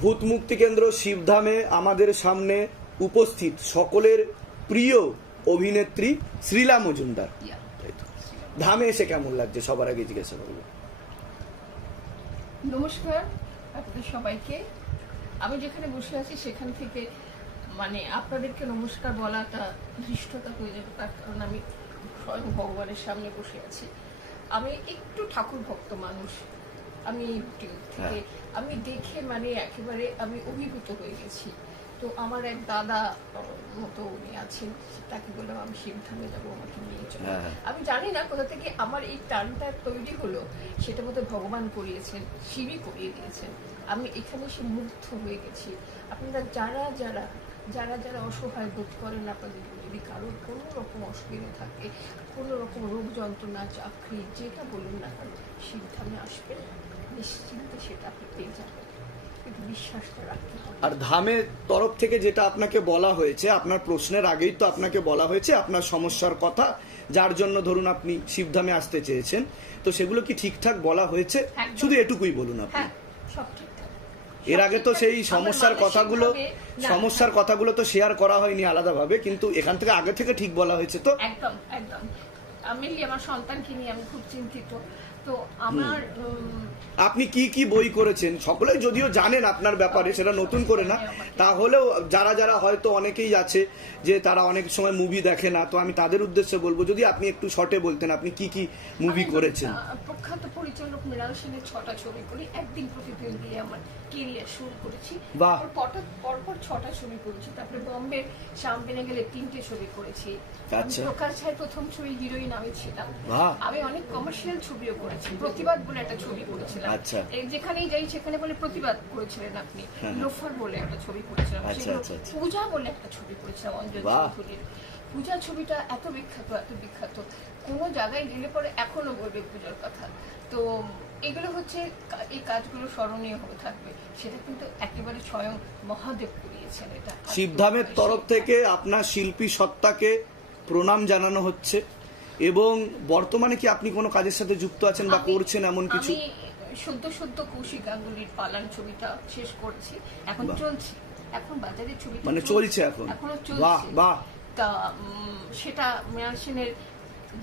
ভূত মুক্তি কেন্দ্র শিবধামে আমাদের সামনে উপস্থিত সকলের প্রিয় অভিনেত্রী শ্রীলা মজুমদার। ধামে এসে কেমন লাগছে সবার আগে জিজ্ঞাসা করবো। নমস্কার আপনাদের সবাইকে। আমি যেখানে বসে আছি সেখান থেকে মানে আপনাদেরকে নমস্কার বলাটা ধৃষ্টতা হয়ে যাবে, তার কারণ আমি স্বয়ং ভগবানের সামনে বসে আছি। আমি একটু ঠাকুর ভক্ত মানুষ। আমি ইউটিউব থেকে আমি দেখে মানে একেবারে আমি অভিভূত হয়ে গেছি। তো আমার এক দাদা মতো উনি আছেন, তাকে বললাম আমি শিবধামে যাবো, আমাকে নিয়ে চলো। আমি জানি না কোথা থেকে আমার এই টানটা তৈরি হলো, সেটা বোধ ভগবান করিয়েছেন, শিবই করিয়ে দিয়েছেন। আমি এখানে এসে মুগ্ধ হয়ে গেছি। আপনারা যারা যারা যারা যারা অসহায় বোধ করেন, আপনাদের যদি কারোর কোনো রকম অসুবিধা থাকে, কোনো রকম রোগ যন্ত্রণা, চাকরি, যেটা বলুন না কেন, শিবধামে আসবেন, নিশ্চিন্তে সেটা আপনি পেয়ে যাবেন। বিশ্বাসটা রাখতে হবে। আর ধামের তরফ থেকে যেটা আপনাকে বলা হয়েছে, আপনার প্রশ্নের আগেই তো আপনাকে বলা হয়েছে আপনার সমস্যার কথা, যার জন্য ধরুন আপনি শিবধামে আসতে চেয়েছেন, তো সেগুলো কি ঠিকঠাক বলা হয়েছে? শুধু এটুকুই বলুন আপনি। সব ঠিকঠাক। এর আগে তো সেই সমস্যার কথাগুলো তো শেয়ার করা হয়নি আলাদাভাবে, কিন্তু এখান থেকে আগে থেকে ঠিক বলা হয়েছে তো? একদম একদম। আমি আমার সন্তানকে নিয়ে আমি খুব চিন্তিত। তো আমার আপনি কি কি বই করেছেন সকলে যদিও জানেন আপনার ব্যাপারে, সেটা নতুন করে না, তাহলেও যারা যারা হয়তো অনেকেই আছে যে তারা অনেক সময় মুভি দেখে না, তো আমি তাদের উদ্দেশ্যে বলবো যদি আপনি একটু শর্টে বলতেন আপনি কি কি মুভি করেছেন। প্রখ্যাত পরিচালক মৃণাল সেনের 6টা ছবি করি, একদিন প্রতিদিন দিয়ে আমার কেরিয়ার শুরু করেছি। পরপর 6টা ছবি করেছি। তারপরে বোম্বে সামনে গেলে 3টে ছবি করেছি। প্রকাশ ঝায়ের প্রথম ছবি হিরোইন আমি ছিলাম। আমি অনেক কমার্শিয়াল ছবিও করেছি। প্রতিবাদ বলে একটা ছবি করেছিলাম, যেখানেই যাই সেখানে বলে প্রতিবাদ করেছিলেন আপনি। লোফার বলে একটা ছবি করেছিলাম। পূজা বলে একটা ছবি করেছিলাম অঞ্জলি চৌধুরীর। পূজা ছবিটা এত বিখ্যাত, এত বিখ্যাত, কোনো জায়গায় গেলে পরে এখনো বলবে পূজার কথা। তো এগুলো হচ্ছে, এই কাজগুলো স্মরণীয় হয়ে থাকবে। সেটা কিন্তু একেবারে স্বয়ং মহাদেব করিয়েছেন। এটা শিবধামের তরফ থেকে আপনার শিল্পী সত্তাকে প্রণাম জানানো হচ্ছে। এবং বর্তমানে কি আপনি কোনো কাজের সাথে যুক্ত আছেন বা করছেন এমন কিছু? সদ্য কৌশিক গাঙ্গুলির পালান ছবিটা শেষ করেছি, এখন চলছে, এখন বাজারে ছবি মানে চলছে, এখনো চলছে। বাহ। তা সেটা মৃণাল সেনের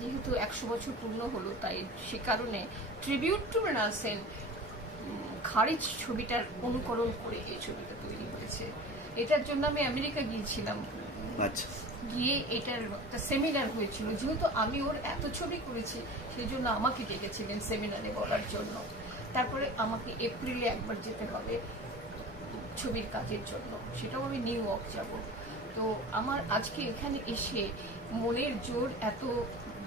যেহেতু 100 বছর পূর্ণ হলো, তাই সে কারণে ট্রিবিউট টু মৃণাল সেন খারিজ ছবিটার অনুকরণ করে এই ছবিটা তৈরি হয়েছে। এটার জন্য আমি আমেরিকা গিয়েছিলাম। আচ্ছা। গিয়ে এটার একটা সেমিনার হয়েছিল, যেহেতু আমি ওর এত ছবি করেছি সেই জন্য আমাকে ডেকেছিলেন সেমিনারে বলার জন্য। তারপরে আমাকে এপ্রিলে একবার যেতে হবে ছবির কাজের জন্য, সেটাও আমি নিউ ইয়র্ক যাব। তো আমার আজকে এখানে এসে মনের জোর এত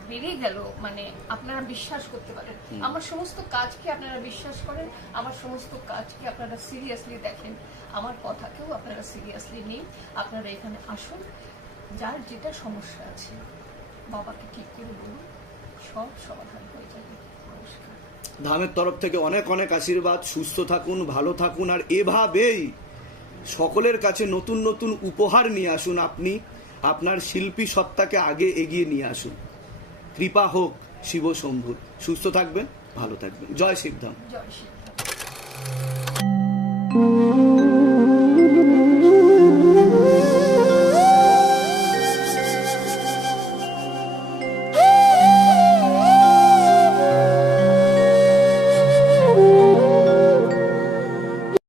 বেড়ে গেল, মানে আপনারা বিশ্বাস করতে পারেন আমার সমস্ত কাজকে আপনারা বিশ্বাস করেন, আমার সমস্ত কাজকে আপনারা সিরিয়াসলি দেখেন, আমার কথাকেও আপনারা সিরিয়াসলি নিন। আপনারা এখানে আসুন, যার যেটা সমস্যা আছে বাবাকে ঠিক করে বলুন, সব সমাধান হয়ে যাবে। নমস্কার। ধামের তরফ থেকে অনেক অনেক আশীর্বাদ। সুস্থ থাকুন, ভালো থাকুন, আর এভাবেই সকলের কাছে নতুন নতুন উপহার নিয়ে আসুন। আপনি আপনার শিল্পী সত্তাকে আগে এগিয়ে নিয়ে আসুন। কৃপা হোক শিব শম্ভুর। সুস্থ থাকবেন, ভালো থাকবেন। জয় শিবধাম। জয় শিবধাম।